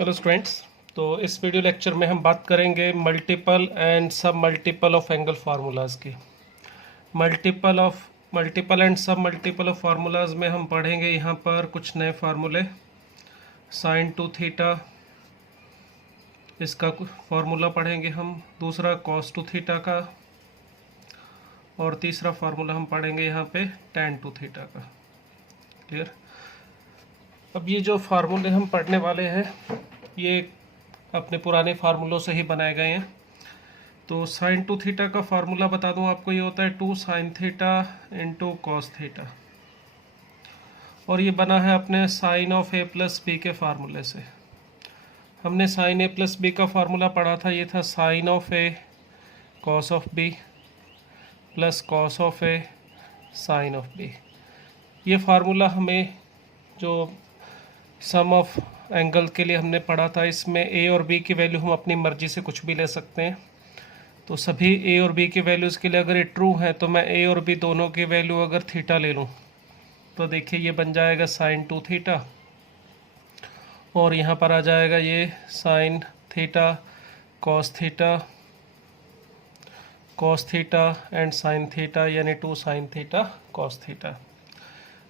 Hello students. तो इस video lecture में हम बात करेंगे मल्टीपल एंड सब मल्टीपल ऑफ एंगल फार्मूलाज की। मल्टीपल एंड सब मल्टीपल ऑफ फार्मूलाज में हम पढ़ेंगे यहाँ पर कुछ नए फार्मूले। साइन टू थीटा, इसका फार्मूला पढ़ेंगे हम। दूसरा कॉस टू थीटा का, और तीसरा फार्मूला हम पढ़ेंगे यहाँ पे टैन टू थीटा का। क्लियर। अब ये जो फार्मूले हम पढ़ने वाले हैं ये अपने पुराने फार्मूलों से ही बनाए गए हैं। तो साइन टू थीटा का फार्मूला बता दूं आपको, ये होता है 2 sine theta into cos theta, और ये बना है अपने sine of A plus B के फार्मूले से। हमने साइन ए प्लस बी का फार्मूला पढ़ा था, ये था sine of A cos of B plus cos of A sine of B. ये फार्मूला हमें जो सम ऑफ एंगल के लिए हमने पढ़ा था, इसमें ए और बी की वैल्यू हम अपनी मर्जी से कुछ भी ले सकते हैं। तो सभी ए और बी की वैल्यूज़ के लिए अगर ये ट्रू है तो मैं ए और बी दोनों की वैल्यू अगर थीटा ले लूँ तो देखिए ये बन जाएगा साइन टू थीटा, और यहाँ पर आ जाएगा ये sine theta cos theta and sine theta, यानी 2 साइन थीटा कॉस थीटा।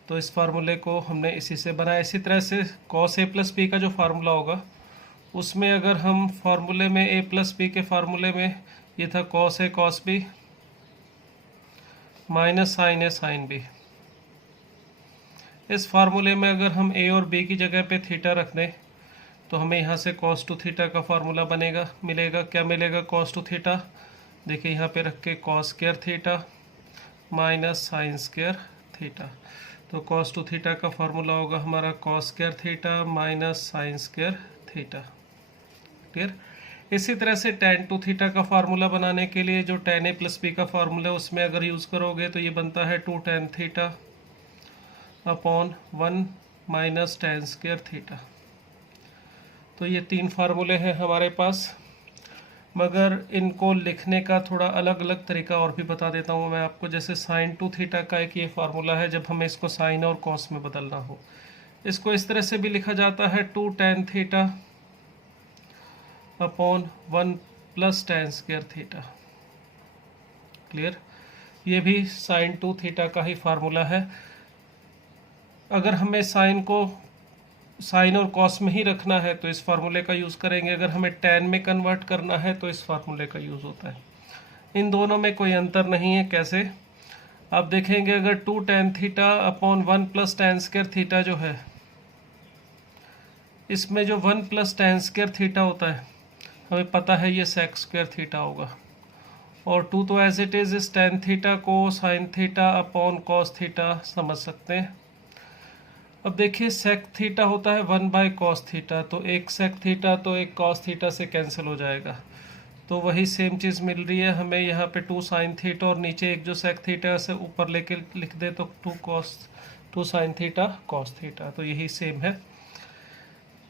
तो इस फार्मूले को हमने इसी से बनाया। इसी तरह से कॉस ए प्लस बी का जो फार्मूला होगा उसमें अगर हम फार्मूले में ए प्लस बी के फार्मूले में ये था cos A cos B minus sign A sine B, इस फार्मूले में अगर हम ए और बी की जगह पे थीटा रख दें तो हमें यहाँ से कॉस टू थीटा का फार्मूला मिलेगा। क्या मिलेगा कॉस टू थीटा? देखिए यहाँ पे रख के cos square theta minus sign square theta. तो कॉस टू थीटा का फार्मूला होगा हमारा cos square theta minus sign square theta. Clear. इसी तरह से टैन टू थीटा का फार्मूला बनाने के लिए जो टैन ए प्लस बी का फार्मूला है उसमें अगर यूज़ करोगे तो ये बनता है 2 tan theta upon 1 minus tan square theta. तो ये 3 फार्मूले हैं हमारे पास, मगर इनको लिखने का थोड़ा अलग अलग तरीका और भी बता देता हूँ मैं आपको। जैसे साइन टू थीटा का एक ये फार्मूला है, जब हमें इसको साइन और कॉस में बदलना हो, इसको इस तरह से भी लिखा जाता है 2 tan theta upon 1 plus tan square theta. Clear. ये भी साइन टू थीटा का ही फार्मूला है। अगर हमें साइन और कॉस में ही रखना है तो इस फार्मूले का यूज़ करेंगे, अगर हमें टैन में कन्वर्ट करना है तो इस फार्मूले का यूज़ होता है। इन दोनों में कोई अंतर नहीं है। कैसे? आप देखेंगे अगर 2 tan theta upon 1 plus tan square theta जो है, इसमें जो 1 प्लस टैन स्क्वायर थीटा होता है हमें पता है ये सेक स्क्वायर थीटा होगा, और 2 तो एज इट इज़ इस टैन थीटा को sine theta upon cos theta समझ सकते हैं। अब देखिए सेक थीटा होता है 1 बाय कॉस थीटा, तो एक सेक थीटा तो एक कॉस थीटा से कैंसिल हो जाएगा, तो वही सेम चीज़ मिल रही है हमें यहाँ पे 2 साइन थीटा, और नीचे एक जो सेक थीटा से ऊपर लेके लिख दे तो 2 साइन थीटा कॉस थीटा, तो यही सेम है।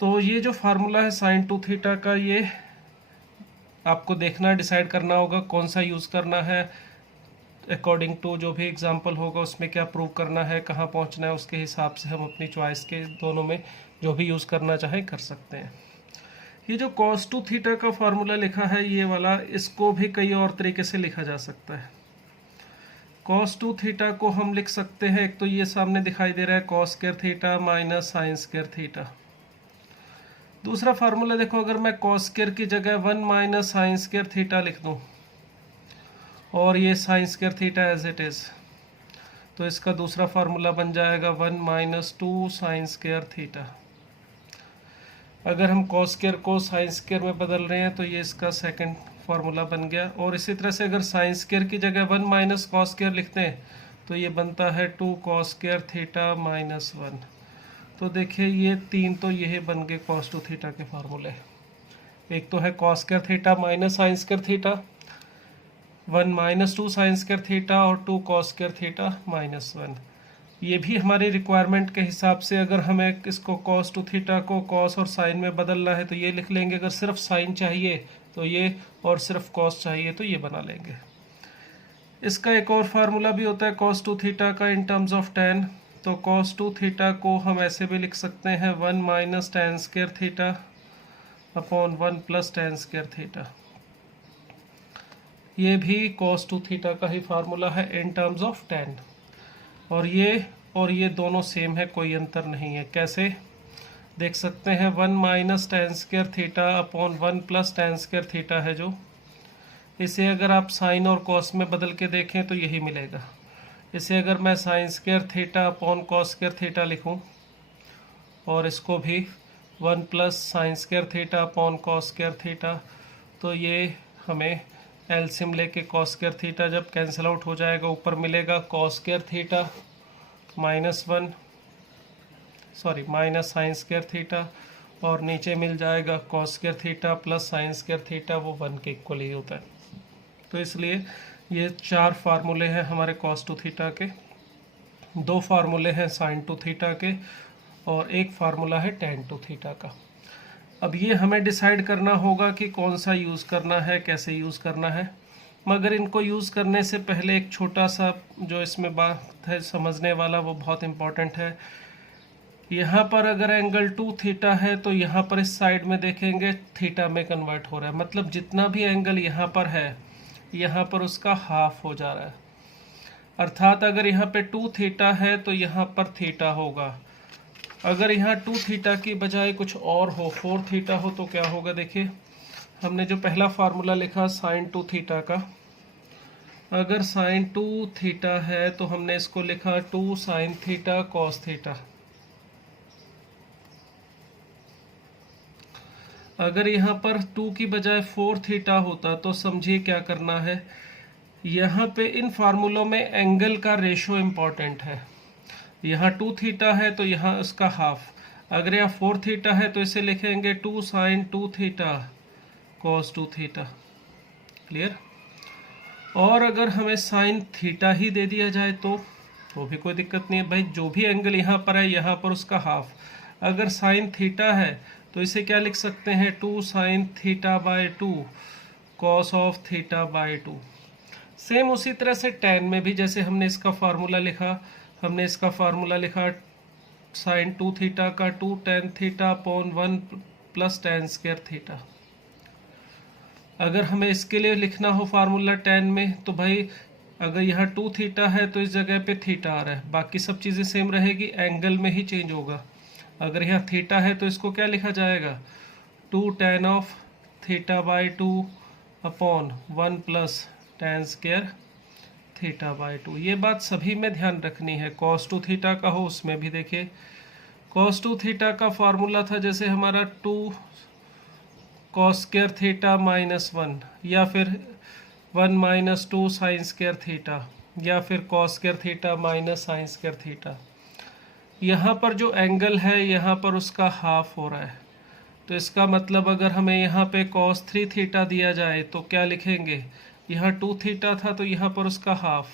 तो ये जो फार्मूला है साइन टू थीटा का, ये आपको देखना डिसाइड करना होगा कौन सा यूज़ करना है, अकॉर्डिंग टू जो भी एग्जाम्पल होगा उसमें क्या प्रूव करना है, कहाँ पहुँचना है, उसके हिसाब से हम अपनी चॉइस के दोनों में जो भी यूज़ करना चाहें कर सकते हैं। ये जो कॉस टू थीटा का फार्मूला लिखा है ये वाला, इसको भी कई और तरीके से लिखा जा सकता है। कॉस टू थीटा को हम लिख सकते हैं, एक तो ये सामने दिखाई दे रहा है cos square theta minus sign square theta. दूसरा फार्मूला देखो, अगर मैं कॉस स्क्वायर की जगह 1 माइनस साइन स्क्वायर थीटा लिख दूँ और ये sine square theta as it is, तो इसका दूसरा फार्मूला बन जाएगा 1 माइनस 2 साइन स्क्वायर थीटा। अगर हम कॉस स्क्वायर को साइन स्क्वायर में बदल रहे हैं तो ये इसका सेकंड फार्मूला बन गया। और इसी तरह से अगर साइन स्क्वायर की जगह 1 माइनस कॉस स्क्वायर लिखते हैं तो ये बनता है 2 कॉस स्क्वायर थीटा माइनस 1। तो देखिए ये 3 तो ये बन गए कॉस टू थीटा के फार्मूले। एक तो है cos square theta minus sign square theta, 1 minus 2 sign square theta, और 2 कॉस स्क्वायर थीटा माइनस 1। ये भी हमारी रिक्वायरमेंट के हिसाब से, अगर हमें इसको कॉस टू थीटा को कॉस और साइन में बदलना है तो ये लिख लेंगे, अगर सिर्फ साइन चाहिए तो ये, और सिर्फ कॉस चाहिए तो ये बना लेंगे। इसका एक और फार्मूला भी होता है कॉस टू थीटा का इन टर्म्स ऑफ टैन। तो कॉस टू थीटा को हम ऐसे भी लिख सकते हैं 1 minus tan square theta upon 1 plus ten square theta. ये भी cos 2 थीटा का ही फार्मूला है इन टर्म्स ऑफ tan। और ये दोनों सेम है, कोई अंतर नहीं है। कैसे देख सकते हैं, 1 minus ten square theta upon 1 plus ten square theta है जो, इसे अगर आप साइन और कॉस में बदल के देखें तो यही मिलेगा। इसे अगर मैं sign square theta upon cos square theta लिखूं और इसको भी 1 plus sign square theta upon cos square theta, तो ये हमें एलसीएम लेके कॉस स्क्वायर थीटा जब कैंसिल आउट हो जाएगा, ऊपर मिलेगा cos square theta minus sign square theta, और नीचे मिल जाएगा cos square theta plus sign square theta, वो 1 के इक्वल ही होता है। तो इसलिए ये 4 फार्मूले हैं हमारे cos 2 थीटा के, 2 फार्मूले हैं sin 2 थीटा के, और एक फार्मूला है tan 2 थीटा का। अब ये हमें डिसाइड करना होगा कि कौन सा यूज़ करना है, कैसे यूज़ करना है। मगर इनको यूज़ करने से पहले एक छोटा सा जो इसमें बात है समझने वाला, वो बहुत इम्पोर्टेंट है। यहाँ पर अगर एंगल 2 थीटा है तो यहाँ पर इस साइड में देखेंगे थीटा में कन्वर्ट हो रहा है, मतलब जितना भी एंगल यहाँ पर है यहाँ पर उसका हाफ हो जा रहा है। अर्थात अगर यहाँ पे 2 थीटा है तो यहाँ पर थीटा होगा। अगर यहाँ 2 थीटा की बजाय कुछ और हो, 4 थीटा हो, तो क्या होगा। देखिए हमने जो पहला फार्मूला लिखा साइन 2 थीटा का, अगर साइन 2 थीटा है तो हमने इसको लिखा 2 साइन थीटा कॉस थीटा। अगर यहाँ पर 2 की बजाय 4 थीटा होता तो समझिए क्या करना है। यहाँ पे इन फार्मूलों में एंगल का रेशो इम्पॉर्टेंट है। यहाँ 2 थीटा है तो यहाँ उसका हाफ, अगर यहाँ 4 थीटा है तो इसे लिखेंगे 2 sine 2 theta cos 2 theta. Clear. और अगर हमें साइन थीटा ही दे दिया जाए तो भी कोई दिक्कत नहीं है भाई, जो भी एंगल यहाँ पर है यहाँ पर उसका हाफ। अगर साइन थीटा है तो इसे क्या लिख सकते हैं, 2 sine theta by 2 cos of theta by 2। Same उसी तरह से tan में भी जैसे हमने इसका फार्मूला लिखा साइन 2 थीटा का 2 tan theta upon 1 plus tan square theta. अगर हमें इसके लिए लिखना हो फार्मूला tan में तो भाई अगर यहाँ 2 थीटा है तो इस जगह पे थीटा आ रहा है, बाकी सब चीज़ें सेम रहेगी, एंगल में ही चेंज होगा। अगर यहाँ थीटा है तो इसको क्या लिखा जाएगा, 2 tan of theta by 2 upon 1 plus tan square theta by 2। ये बात सभी में ध्यान रखनी है। cos 2 थीटा का हो उसमें भी देखिए, cos 2 थीटा का फार्मूला था जैसे हमारा 2 cos स्क्वायर थीटा माइनस 1, या फिर 1 माइनस 2 साइन स्क्वायर थीटा, या फिर cos square theta minus sign square theta. यहाँ पर जो एंगल है यहाँ पर उसका हाफ हो रहा है, तो इसका मतलब अगर हमें यहाँ पे cos 3 थीटा दिया जाए तो क्या लिखेंगे, यहाँ 2 थीटा था तो यहाँ पर उसका हाफ,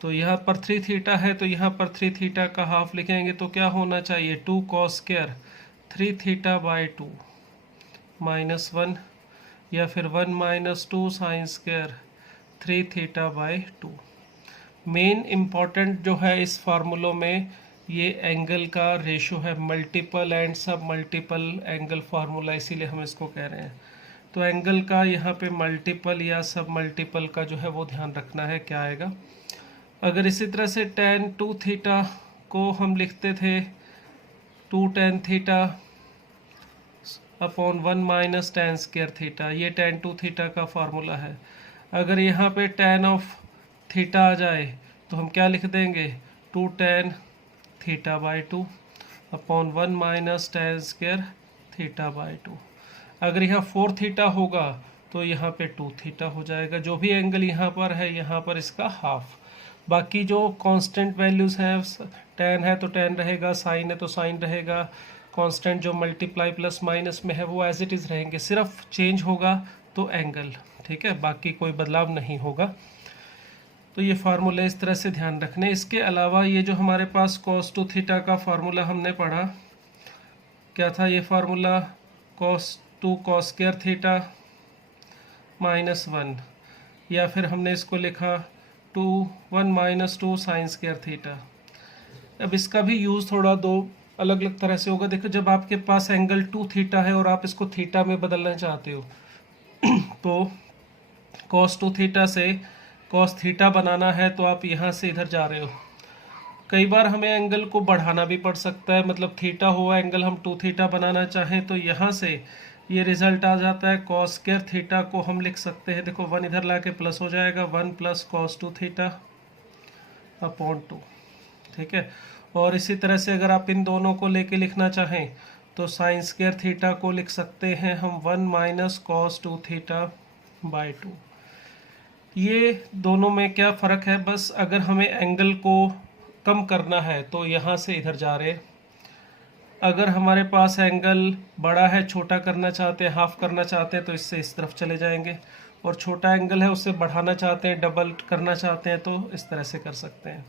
तो यहाँ पर 3 थीटा है तो यहाँ पर 3 थीटा का हाफ लिखेंगे, तो क्या होना चाहिए 2 cos square 3 theta by 2 minus 1, या फिर 1 minus 2 sine square 3 theta by 2। Main important जो है इस फार्मूलों में ये एंगल का रेशो है, मल्टीपल एंड सब मल्टीपल एंगल फार्मूला, इसीलिए हम इसको कह रहे हैं। तो एंगल का यहाँ पे मल्टीपल या सब मल्टीपल का जो है वो ध्यान रखना है क्या आएगा। अगर इसी तरह से tan 2 थीटा को हम लिखते थे 2 tan theta upon 1 minus tan square theta, ये tan 2 थीटा का फार्मूला है। अगर यहाँ पे tan ऑफ थीटा आ जाए तो हम क्या लिख देंगे, 2 tan theta by 2 upon 1 minus tan square theta by 2। अगर यहाँ 4 थीटा होगा तो यहाँ पे 2 थीटा हो जाएगा। जो भी एंगल यहाँ पर है यहाँ पर इसका हाफ। बाकी जो कांस्टेंट वैल्यूज़ हैं, tan है तो tan रहेगा, साइन है तो साइन रहेगा, कांस्टेंट जो मल्टीप्लाई प्लस माइनस में है वो एज इट इज़ रहेंगे, सिर्फ चेंज होगा तो एंगल, ठीक है, बाकी कोई बदलाव नहीं होगा। तो ये फार्मूला इस तरह से ध्यान रखने। इसके अलावा ये जो हमारे पास cos 2 थीटा का फार्मूला हमने पढ़ा, क्या था ये formula, cos 2 cos square theta minus 1, या फिर हमने इसको लिखा 1 माइनस 2 साइन स्क्वायर थीटा। अब इसका भी यूज़ थोड़ा दो अलग अलग तरह से होगा। देखो जब आपके पास एंगल 2 थीटा है और आप इसको थीटा में बदलना चाहते हो तो cos 2 थीटा से cos थीटा बनाना है तो आप यहाँ से इधर जा रहे हो। कई बार हमें एंगल को बढ़ाना भी पड़ सकता है, मतलब थीटा हुआ एंगल हम 2 थीटा बनाना चाहें तो यहाँ से ये रिजल्ट आ जाता है। cos स्क्वायर थीटा को हम लिख सकते हैं, देखो 1 इधर लाके प्लस हो जाएगा, 1 प्लस cos 2 थीटा अपॉन 2, ठीक है। और इसी तरह से अगर आप इन दोनों को लेके लिखना चाहें तो साइन स्क्वायर थीटा को लिख सकते हैं हम 1 माइनस cos 2 थीटा बाई 2। ये दोनों में क्या फ़र्क है, बस अगर हमें एंगल को कम करना है तो यहाँ से इधर जा रहे, अगर हमारे पास एंगल बड़ा है, छोटा करना चाहते हैं, हाफ करना चाहते हैं तो इससे इस तरफ चले जाएंगे, और छोटा एंगल है उसे बढ़ाना चाहते हैं, डबल करना चाहते हैं तो इस तरह से कर सकते हैं।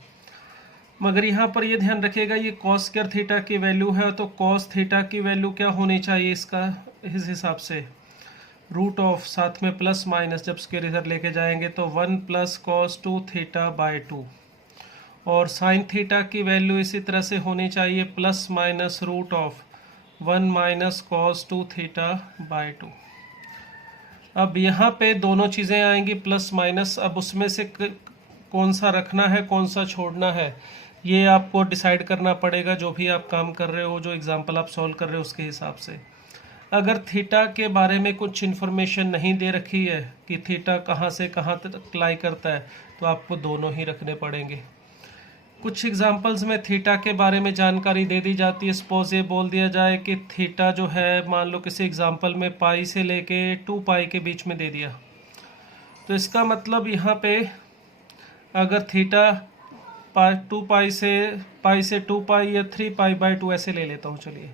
मगर यहाँ पर ये ध्यान रखिएगा ये cos स्क्वायर थीटा की वैल्यू है तो cos थीटा की वैल्यू क्या होनी चाहिए इसका, इस हिसाब से रूट ऑफ साथ में प्लस माइनस, जब स्क्वायर इधर लेके जाएंगे तो 1 प्लस cos 2 थीटा बाई 2, और साइन थीटा की वैल्यू इसी तरह से होनी चाहिए plus minus root of 1 minus cos 2 theta by 2। अब यहाँ पे दोनों चीज़ें आएंगी प्लस माइनस, अब उसमें से कौन सा रखना है कौन सा छोड़ना है ये आपको डिसाइड करना पड़ेगा, जो भी आप काम कर रहे हो, जो एग्जांपल आप सॉल्व कर रहे हो उसके हिसाब से। अगर थीटा के बारे में कुछ इन्फॉर्मेशन नहीं दे रखी है कि थीटा कहाँ से कहाँ तक लाई करता है तो आपको दोनों ही रखने पड़ेंगे। कुछ एग्जांपल्स में थीटा के बारे में जानकारी दे दी जाती है। सपोज ये बोल दिया जाए कि थीटा जो है, मान लो किसी एग्जांपल में पाई से लेके 2 पाई के बीच में दे दिया, तो इसका मतलब यहाँ पे अगर थीटा 2 पाई से 2 पाई या 3 पाई बाई 2 ऐसे ले लेता हूँ, चलिए।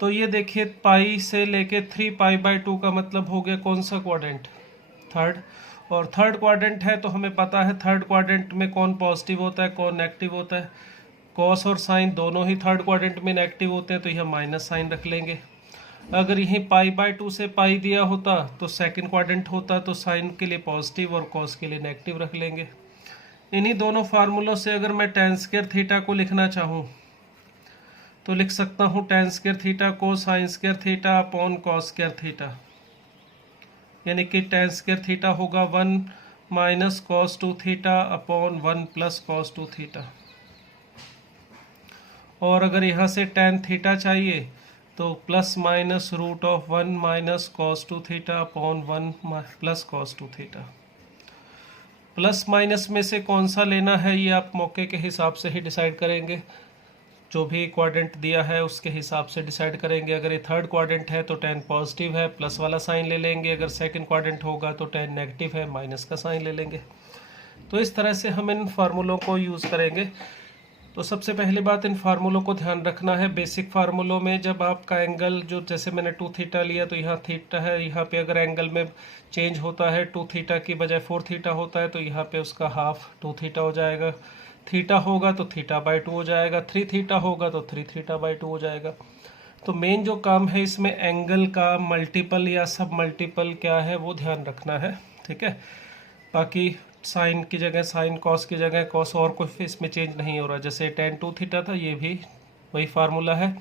तो ये देखिए पाई से लेके 3 पाई बाई 2 का मतलब हो गया कौन सा क्वाड्रेंट, थर्ड, और थर्ड क्वाड्रेंट है तो हमें पता है थर्ड क्वाड्रेंट में कौन पॉजिटिव होता है कौन नेगेटिव होता है। कॉस और साइन दोनों ही थर्ड क्वाड्रेंट में नेगेटिव होते हैं तो यह माइनस साइन रख लेंगे। अगर यहीं पाई बाई 2 से पाई दिया होता तो सेकंड क्वाड्रेंट होता तो साइन के लिए पॉजिटिव और कॉस के लिए नेगेटिव रख लेंगे। इन्हीं दोनों फार्मूलों से अगर मैं tan स्क्वायर थीटा को लिखना चाहूँ तो लिख सकता हूँ tan स्क्वायर थीटा को sine square theta upon cos square theta, यानी कि tan स्क्वायर थीटा होगा 1 minus cos 2 theta upon 1 plus cos 2 theta. और अगर यहाँ से tan थीटा चाहिए तो plus minus root of 1 minus cos 2 theta upon 1 plus cos 2 theta. Plus minus में से कौन सा लेना है ये आप मौके के हिसाब से ही डिसाइड करेंगे, जो भी क्वाड्रेंट दिया है उसके हिसाब से डिसाइड करेंगे। अगर ये थर्ड क्वाड्रेंट है तो tan पॉजिटिव है, प्लस वाला साइन ले लेंगे, अगर सेकंड क्वाड्रेंट होगा तो tan नेगेटिव है, माइनस का साइन ले लेंगे। तो इस तरह से हम इन फार्मूलों को यूज़ करेंगे। तो सबसे पहली बात इन फार्मूलों को ध्यान रखना है। बेसिक फार्मूलों में जब आपका एंगल जो जैसे मैंने 2 थीटा लिया तो यहाँ थीटा है, यहाँ पे अगर एंगल में चेंज होता है 2 थीटा की बजाय 4 थीटा होता है तो यहाँ पे उसका हाफ 2 थीटा हो जाएगा। थीटा होगा तो थीटा बाई 2 हो जाएगा, 3 थीटा होगा तो 3 थीटा बाई 2 हो जाएगा। तो मेन जो काम है इसमें एंगल का मल्टीपल या सब मल्टीपल क्या है वो ध्यान रखना है, ठीक है। बाकी साइन की जगह साइन, कॉस की जगह कॉस, और कोई इसमें चेंज नहीं हो रहा। जैसे tan 2 थीटा था ये भी वही फार्मूला है,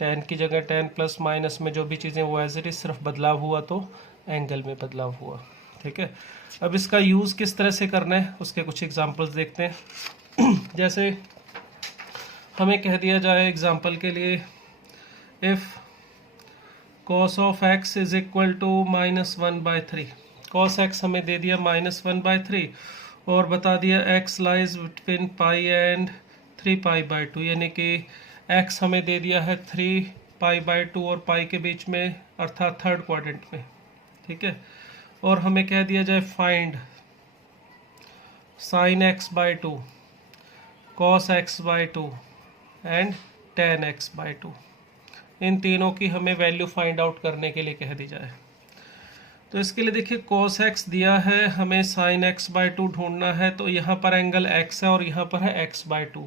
tan की जगह tan प्लस माइनस में जो भी चीज़ें वो एज इट इज, सिर्फ बदलाव हुआ तो एंगल में बदलाव हुआ, ठीक है। अब इसका यूज़ किस तरह से करना है उसके कुछ एग्जांपल्स देखते हैं। जैसे हमें कह दिया जाए एग्जांपल के लिए if cos of x is equal to -1/3, cos x हमें दे दिया -1/3 और बता दिया x lies between pi and 3 pi by 2, यानी कि x हमें दे दिया है 3 पाई बाई 2 और पाई के बीच में, अर्थात थर्ड क्वाड्रेंट में, ठीक है। और हमें कह दिया जाए find sign x by 2, cos x by 2 and tan x by 2। इन तीनों की हमें वैल्यू फाइंड आउट करने के लिए कह दी जाए। तो इसके लिए देखिए cos x दिया है, हमें sin x बाई 2 ढूंढना है। तो यहाँ पर एंगल x है और यहाँ पर है x बाई 2।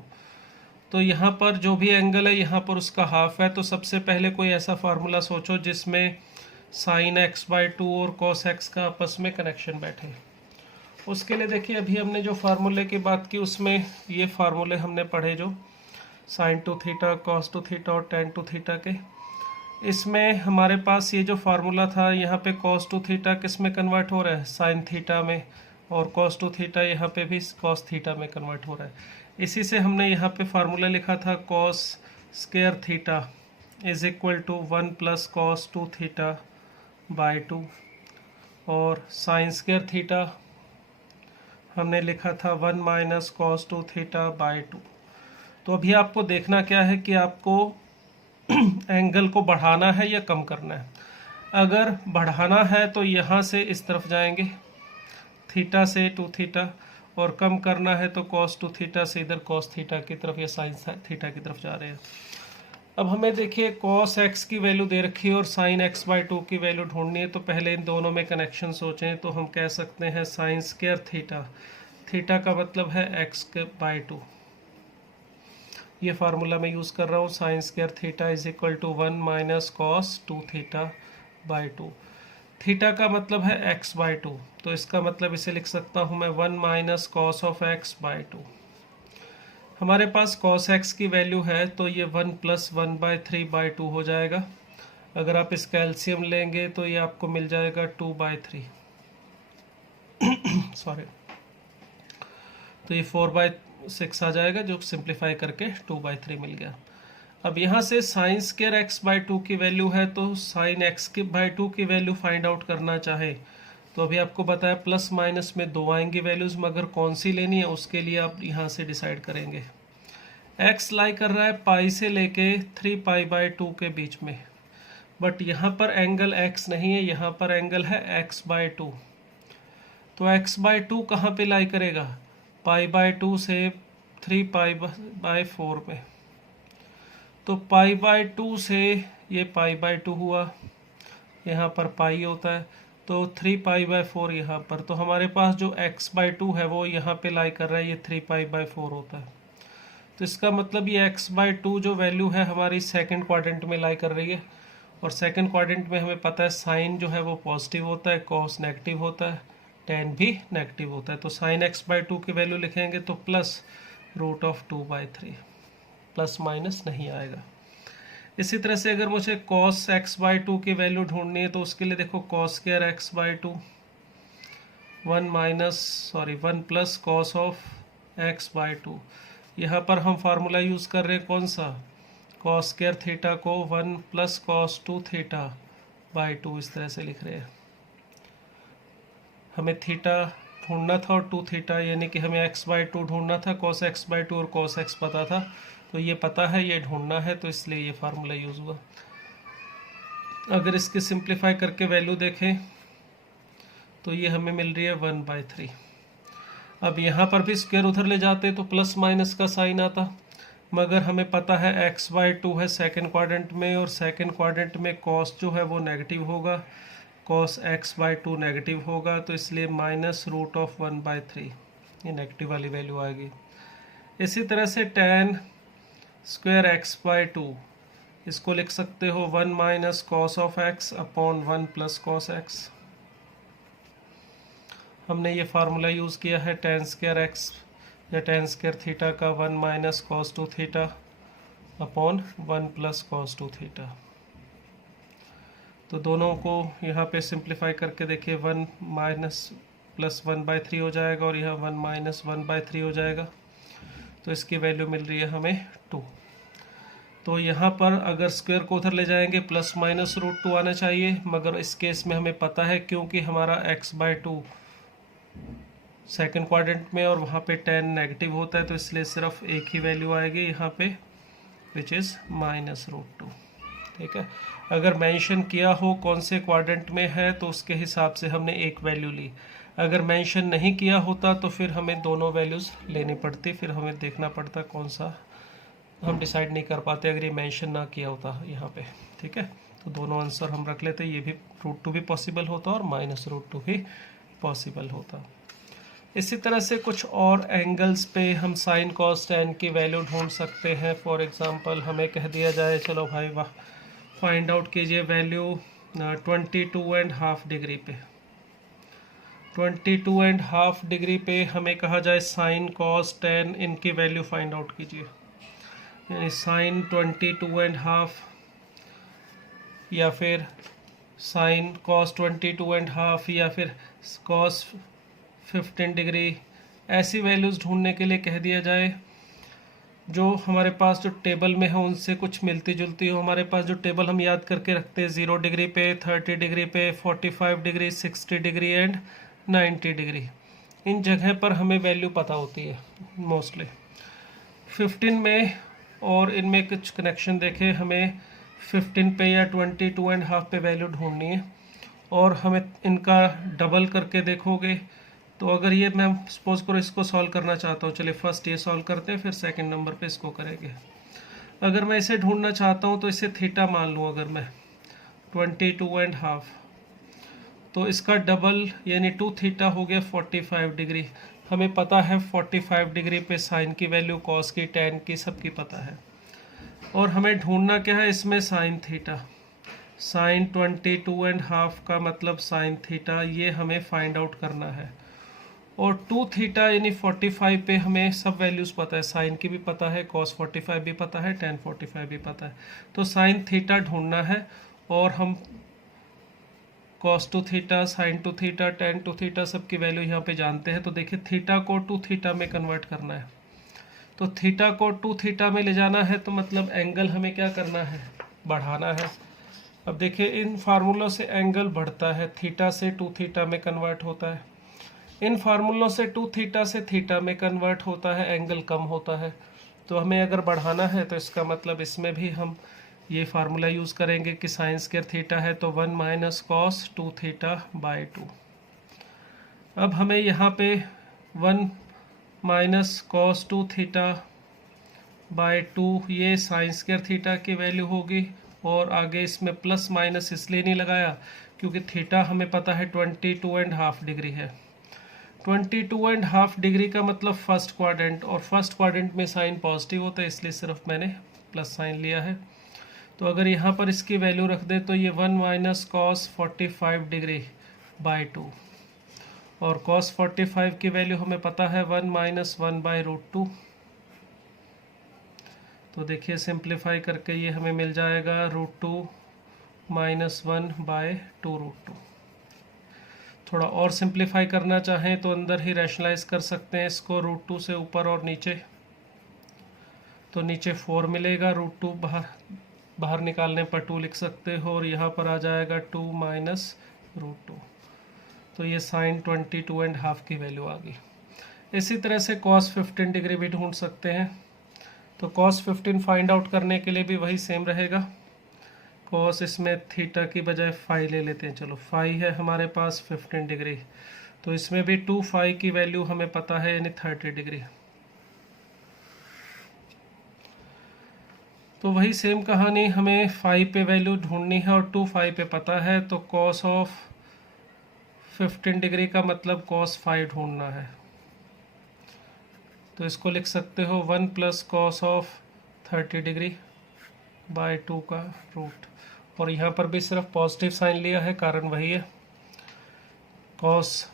तो यहाँ पर जो भी एंगल है यहाँ पर उसका हाफ है। तो सबसे पहले कोई ऐसा फार्मूला सोचो जिसमें sin x बाई 2 और cos x का आपस में कनेक्शन बैठे। उसके लिए देखिए अभी हमने जो फार्मूले की बात की उसमें ये फार्मूले हमने पढ़े, जो sign two theta, cos two theta और टेन टू थीटा के। इसमें हमारे पास ये जो फार्मूला था, यहाँ पे कॉस टू थीटा किस में कन्वर्ट हो रहा है, साइन थीटा में, और कॉस टू थीटा यहाँ पे भी कॉस थीटा में कन्वर्ट हो रहा है। इसी से हमने यहाँ पे फार्मूला लिखा था cos square theta is equal to 1 plus cos two theta by 2, और साइन स्क्वायर थीटा हमने लिखा था 1 minus cos two theta by 2। तो अभी आपको देखना क्या है कि आपको एंगल को बढ़ाना है या कम करना है। अगर बढ़ाना है तो यहाँ से इस तरफ जाएंगे थीटा से टू थीटा, और कम करना है तो कॉस टू थीटा से इधर कॉस थीटा की तरफ या साइन थीटा की तरफ जा रहे हैं। अब हमें देखिए कॉस एक्स की वैल्यू दे रखी है और साइन एक्स बाई 2 की वैल्यू ढूंढनी है। तो पहले इन दोनों में कनेक्शन सोचें, तो हम कह सकते हैं साइन स्क्वायर थीटा, थीटा का मतलब है एक्स बाई 2। ये फार्मूला मैं यूज़ कर रहा हूँ, sine square theta is equal to 1 minus cos two theta by 2। Theta का मतलब है एक्स बाई 2, तो इसका मतलब इसे लिख सकता हूँ मैं 1 minus cos of x by 2। हमारे पास कॉस एक्स की वैल्यू है तो ये 1 प्लस 1 बाई 3 बाई 2 हो जाएगा। अगर आप इसका एलसीएम लेंगे तो ये आपको मिल जाएगा 2 बाई 3 सॉरी, तो ये 4 बाई 6 आ जाएगा, जो सिंप्लीफाई करके 2 बाई 3 मिल गया। अब यहाँ से साइन स्क्वायर एक्स बाई 2 की वैल्यू है, तो साइन एक्स की बाई 2 की वैल्यू फाइंड आउट करना चाहे तो अभी आपको बताया प्लस माइनस में दो आएंगी वैल्यूज, मगर कौन सी लेनी है उसके लिए आप यहाँ से डिसाइड करेंगे। एक्स लाई कर रहा है पाई से लेके 3 पाई बाई 2 के बीच में, बट यहाँ पर एंगल एक्स नहीं है, यहाँ पर एंगल है एक्स बाई 2। तो एक्स बाई 2 कहाँ पे लाई करेगा, पाई बाई 2 से 3 पाई बाई 4 में। तो पाई बाई 2 से ये पाई बाई 2 हुआ, यहाँ पर पाई होता है, तो 3 पाई बाई 4 यहाँ पर। तो हमारे पास जो x बाई 2 है वो यहाँ पे लाई कर रहा है, ये 3 पाई बाई 4 होता है। तो इसका मतलब ये x बाई 2 जो वैल्यू है हमारी सेकंड क्वाड्रेंट में लाई कर रही है, और सेकंड क्वाड्रेंट में हमें पता है साइन जो है वो पॉजिटिव होता है, कॉस नेगेटिव होता है, टेन भी नेगेटिव होता है। तो साइन एक्स बाई 2 की वैल्यू लिखेंगे तो plus root of 2 by 3, plus minus नहीं आएगा। इसी तरह से अगर मुझे cos x बाई 2 की वैल्यू ढूंढनी है तो उसके लिए देखो cos square x by 2 1 plus cos of x by 2। यहाँ पर हम फार्मूला यूज़ कर रहे हैं कौन सा, cos स्क्वायर थीटा को 1 plus cos two theta by 2 इस तरह से लिख रहे हैं। हमें थीटा ढूंढना था और टू थीटा, यानी कि हमें x बाई 2 ढूंढना था, cos x बाई 2 और cos x पता था, तो ये पता है ये ढूंढना है, तो इसलिए ये फार्मूला यूज़ हुआ। अगर इसके सिंप्लीफाई करके वैल्यू देखें तो ये हमें मिल रही है 1 बाई 3। अब यहाँ पर भी स्क्वायर उधर ले जाते तो प्लस माइनस का साइन आता, मगर हमें पता है x बाई 2 है सेकेंड क्वाड्रेंट में, और सेकेंड क्वाड्रेंट में कॉस जो है वो नेगेटिव होगा, कॉस x बाई 2 नेगेटिव होगा, तो इसलिए माइनस रूट ऑफ 1 बाई 3, ये नेगेटिव वाली वैल्यू आएगी। इसी तरह से टेन स्क्वायर एक्स बाई 2, इसको लिख सकते हो 1 minus cos of x upon 1 plus cos x. हमने ये फार्मूला यूज़ किया है टेन स्क्वायर एक्स या टेन स्क्वायर थीटा का 1 minus cos two theta upon 1 plus cos two theta. तो दोनों को यहाँ पे सिंप्लीफाई करके देखिए 1 माइनस प्लस 1 बाई 3 हो जाएगा, और यह 1 माइनस 1 बाई 3 हो जाएगा, तो इसकी वैल्यू मिल रही है हमें 2। तो यहाँ पर अगर स्क्वायर को उधर ले जाएंगे प्लस माइनस रूट 2 आना चाहिए, मगर इस केस में हमें पता है क्योंकि हमारा x बाई 2 सेकेंड क्वाड्रेंट में और वहाँ पे टेन नेगेटिव होता है, तो इसलिए सिर्फ एक ही वैल्यू आएगी यहाँ पे, विच इज़ माइनस रूट 2। ठीक है, अगर मेंशन किया हो कौन से क्वाड्रेंट में है तो उसके हिसाब से हमने एक वैल्यू ली, अगर मेंशन नहीं किया होता तो फिर हमें दोनों वैल्यूज़ लेनी पड़ती, फिर हमें देखना पड़ता कौन सा, हम डिसाइड नहीं कर पाते अगर ये मेंशन ना किया होता यहाँ पे। ठीक है, तो दोनों आंसर हम रख लेते, ये भी रूट 2 भी पॉसिबल होता और माइनस रूट 2 भी पॉसिबल होता। इसी तरह से कुछ और एंगल्स पे हम साइन कॉस टेन की वैल्यू ढूंढ सकते हैं। फॉर एग्जांपल हमें कह दिया जाए चलो भाई वाह फाइंड आउट कीजिए वैल्यू 22.5 डिग्री पे, 22.5 डिग्री पे हमें कहा जाए साइन कॉस टेन इनकी वैल्यू फाइंड आउट कीजिए। यानी साइन 22.5 या फिर साइन कॉस 22.5 या फिर कॉस 15 डिग्री, ऐसी वैल्यूज़ ढूंढने के लिए कह दिया जाए जो हमारे पास जो टेबल में है उनसे कुछ मिलती जुलती हो। हमारे पास जो टेबल हम याद करके रखते हैं 0 डिग्री पे, 30 डिग्री पे, 45 डिग्री, 60 डिग्री एंड 90 डिग्री, इन जगह पर हमें वैल्यू पता होती है मोस्टली। 15 में और इनमें कुछ कनेक्शन देखें, हमें 15 पे या 22.5 पे वैल्यू ढूंढनी है और हमें इनका डबल करके देखोगे तो अगर ये मैं सपोज करो इसको सॉल्व करना चाहता हूँ, चलिए फर्स्ट ये सॉल्व करते हैं फिर सेकंड नंबर पे इसको करेंगे। अगर मैं इसे ढूंढना चाहता हूँ तो इसे थीटा मान लूँ, अगर मैं 22.5 तो इसका डबल यानी 2 थीटा हो गया 45 डिग्री। हमें पता है 45 डिग्री पे साइन की वैल्यू, कॉस की, टैन की, सबकी पता है। और हमें ढूंढना क्या है इसमें, साइन थीटा। साइन 22.5 का मतलब साइन थीटा, ये हमें फाइंड आउट करना है। और 2 थीटा यानी 45 पे हमें सब वैल्यूज़ पता है, साइन की भी पता है, कॉस 45 भी पता है, टैन 45 भी पता है। तो साइन थीटा ढूंढना है और हम cos 2 theta, sine 2 theta, tan 2 theta सबकी वैल्यू यहाँ पे जानते हैं। तो देखिए थीटा को 2 थीटा में कन्वर्ट करना है, तो थीटा को 2 थीटा में ले जाना है तो मतलब एंगल हमें क्या करना है, बढ़ाना है। अब देखिए इन फार्मूलों से एंगल बढ़ता है, थीटा से 2 थीटा में कन्वर्ट होता है, इन फार्मूलों से 2 थीटा से थीटा में कन्वर्ट होता है, एंगल कम होता है। तो हमें अगर बढ़ाना है तो इसका मतलब इसमें भी हम ये फार्मूला यूज़ करेंगे कि साइन स्क्वायर थीटा है तो 1 माइनस कॉस 2 थीटा बाई 2। अब हमें यहाँ पे 1 माइनस कॉस 2 थीटा बाई 2 ये साइन स्क्वायर थीटा की वैल्यू होगी। और आगे इसमें प्लस माइनस इसलिए नहीं लगाया क्योंकि थीटा हमें पता है 22.5 डिग्री है। 22.5 डिग्री का मतलब फर्स्ट क्वाड्रेंट, और फर्स्ट क्वाड्रेंट में साइन पॉजिटिव होता है इसलिए सिर्फ मैंने प्लस साइन लिया है। तो अगर यहाँ पर इसकी वैल्यू रख दे तो ये 1 माइनस कॉस 45 डिग्री बाई 2, और कॉस 45 की वैल्यू हमें पता है 1 माइनस 1 बाई रूट 2। तो देखिए सिंप्लीफाई करके ये हमें मिल जाएगा रूट 2 माइनस 1 बाय 2 रूट 2। थोड़ा और सिंप्लीफाई करना चाहें तो अंदर ही रैशनलाइज कर सकते हैं इसको, रूट 2 से ऊपर और नीचे, तो नीचे 4 मिलेगा, रूट 2 बाहर निकालने पर 2 लिख सकते हो, और यहाँ पर आ जाएगा 2 माइनस रूट 2। तो ये साइन 22.5 की वैल्यू आ गई। इसी तरह से कॉस 15 डिग्री भी ढूंढ सकते हैं। तो कॉस 15 फाइंड आउट करने के लिए भी वही सेम रहेगा, कॉस इसमें थीटा की बजाय फाई ले लेते हैं, चलो फाई है हमारे पास 15 डिग्री, तो इसमें भी 2 फाई की वैल्यू हमें पता है यानी 30 डिग्री। तो वही सेम कहानी, हमें फाई पे वैल्यू ढूंढनी है और 2 फाई पे पता है, तो कॉस ऑफ 15 डिग्री का मतलब कॉस फाई ढूंढना है। तो इसको लिख सकते हो 1 plus cos of 30 degree by 2 का रूट, और यहाँ पर भी सिर्फ पॉजिटिव साइन लिया है, कारण वही है, कॉस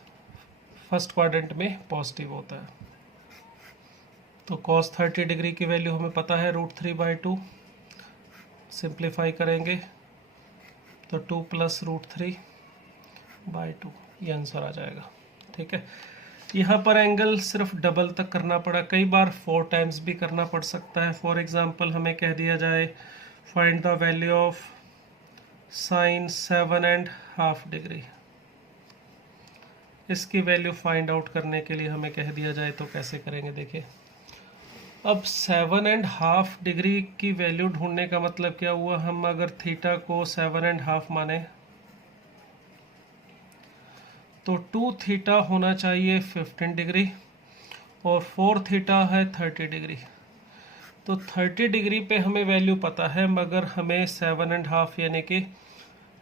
फर्स्ट क्वाड्रेंट में पॉजिटिव होता है। तो कॉस 30 डिग्री की वैल्यू हमें पता है √3/2, सिंप्लीफाई करेंगे तो 2 प्लस √3/2, ये आंसर आ जाएगा। ठीक है, यहाँ पर एंगल सिर्फ डबल तक करना पड़ा, कई बार 4 टाइम्स भी करना पड़ सकता है। फॉर एग्जांपल हमें कह दिया जाए find the value of sine 7.5 degree, इसकी वैल्यू फाइंड आउट करने के लिए हमें कह दिया जाए तो कैसे करेंगे, देखिए। अब 7.5 डिग्री की वैल्यू ढूंढने का मतलब क्या हुआ, हम अगर थीटा को 7.5 माने तो 2 थीटा होना चाहिए 15 डिग्री और 4 थीटा है 30 डिग्री। तो 30 डिग्री पे हमें वैल्यू पता है, मगर हमें 7.5 यानी कि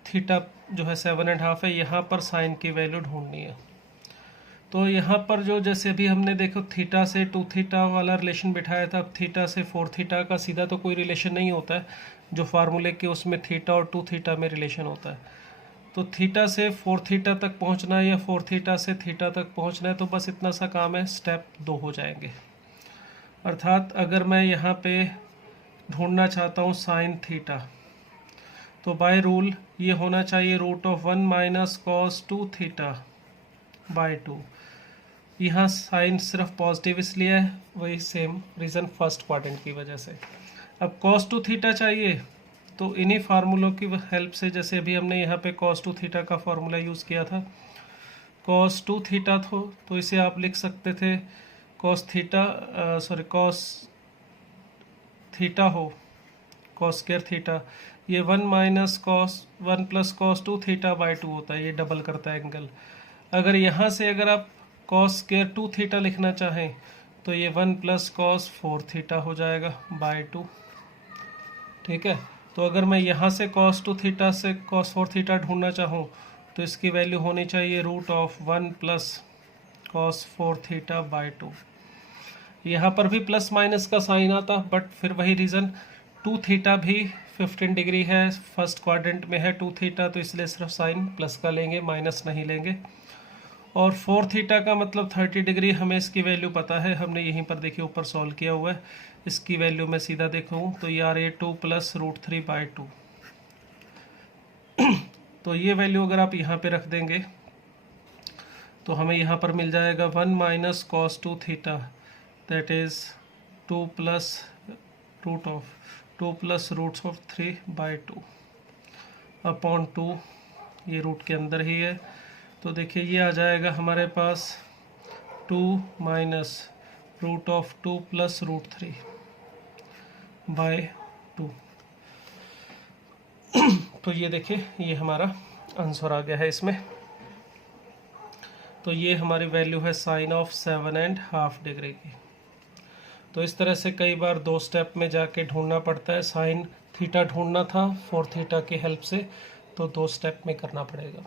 थीटा जो है 7.5 है, यहाँ पर साइन की वैल्यू ढूंढनी है। तो यहाँ पर जो जैसे अभी हमने देखो थीटा से 2 थीटा वाला रिलेशन बिठाया था, अब थीटा से 4 थीटा का सीधा तो कोई रिलेशन नहीं होता है, जो फार्मूले के उसमें थीटा और 2 थीटा में रिलेशन होता है। तो थीटा से 4 थीटा तक पहुँचना है या 4 थीटा से थीटा तक पहुँचना है, तो बस इतना सा काम है, स्टेप 2 हो जाएंगे। अर्थात अगर मैं यहाँ पे ढूंढना चाहता हूँ साइन थीटा, तो बाय रूल ये होना चाहिए root of 1 minus cos 2 theta by 2। यहाँ साइन सिर्फ पॉजिटिव इसलिए है, वही सेम रीज़न फर्स्ट क्वाड्रेंट की वजह से। अब कॉस 2 थीटा चाहिए, तो इन्हीं फार्मूलों की हेल्प से, जैसे अभी हमने यहाँ पे कॉस 2 थीटा का फार्मूला यूज़ किया था, कॉस 2 थीटा तो इसे आप लिख सकते थे कॉस थीटा कॉस थीटा हो कॉस स्क्वायर थीटा, ये 1 minus cos 1 plus cos 2 theta by 2 होता है, ये डबल करता है एंगल। अगर यहाँ से अगर आप कॉस स्क्वायर 2 थीटा लिखना चाहें तो ये 1 प्लस कॉस 4 थीटा हो जाएगा बाय 2। ठीक है, तो अगर मैं यहाँ से कॉस 2 थीटा से कॉस 4 थीटा ढूंढना चाहूँ तो इसकी वैल्यू होनी चाहिए root of 1 plus cos 4 theta by 2। यहाँ पर भी प्लस माइनस का साइन आता, बट फिर वही रीज़न, 2 थीटा भी 15 डिग्री है, फर्स्ट क्वाड्रेंट में है 2 थीटा, तो इसलिए सिर्फ साइन प्लस का लेंगे, माइनस नहीं लेंगे। और 4 थीटा का मतलब 30 डिग्री, हमें इसकी वैल्यू पता है, हमने यहीं पर देखिए ऊपर सॉल्व किया हुआ है। इसकी वैल्यू मैं सीधा देखूँ तो ये आ रही है 2 प्लस रूट 3 बाय 2। तो ये वैल्यू अगर आप यहाँ पे रख देंगे तो हमें यहाँ पर मिल जाएगा 1 minus cos 2 theta, that is 2 plus root of 3 by 2 upon 2, ये रूट के अंदर ही है। तो देखिए ये आ जाएगा हमारे पास 2 minus root of 2 plus root 3 by 2। तो ये देखिए ये हमारा आंसर आ गया है इसमें। तो ये हमारी वैल्यू है साइन ऑफ 7.5 डिग्री की। तो इस तरह से कई बार 2 स्टेप में जाके ढूंढना पड़ता है, साइन थीटा ढूंढना था 4 थीटा की हेल्प से, तो 2 स्टेप में करना पड़ेगा।